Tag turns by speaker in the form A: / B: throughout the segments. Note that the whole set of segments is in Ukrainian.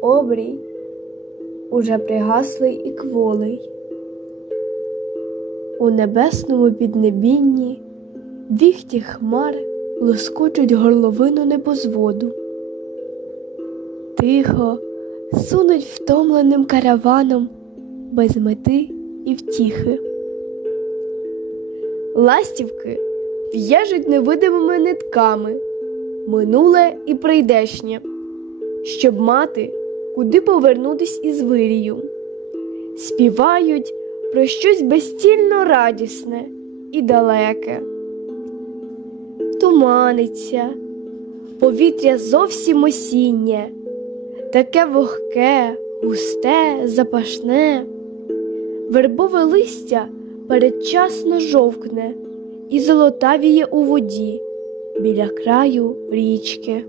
A: обрій, уже пригаслий і кволий. У небесному піднебінні віхті хмар лоскочуть горловину небозводу. Тихо сунуть втомленим караваном без мети і втіхи. Ластівки в'яжуть невидимими нитками минуле і прийдешнє, щоб мати, куди повернутись із вирію. Співають про щось безцільно радісне і далеке. Туманиться, повітря зовсім осіннє, таке вогке, густе, запашне, вербове листя передчасно жовкне і золотавіє у воді біля краю річки.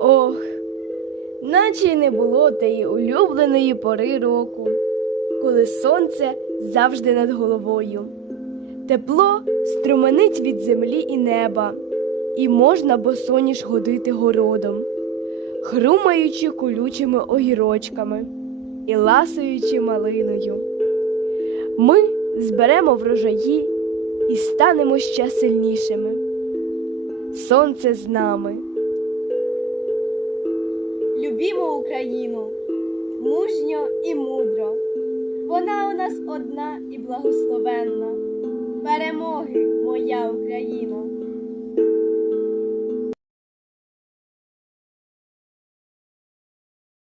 A: Ох, наче й не було тієї улюбленої пори року, коли сонце завжди над головою. Тепло струменить від землі і неба, і можна босоніж ходити городом, хрумаючи колючими огірочками і ласуючи малиною. Ми зберемо врожаї і станемо ще сильнішими. Сонце з нами.
B: Любімо Україну мужньо і мудро. Вона у нас одна і благословенна. Перемоги, моя Україно!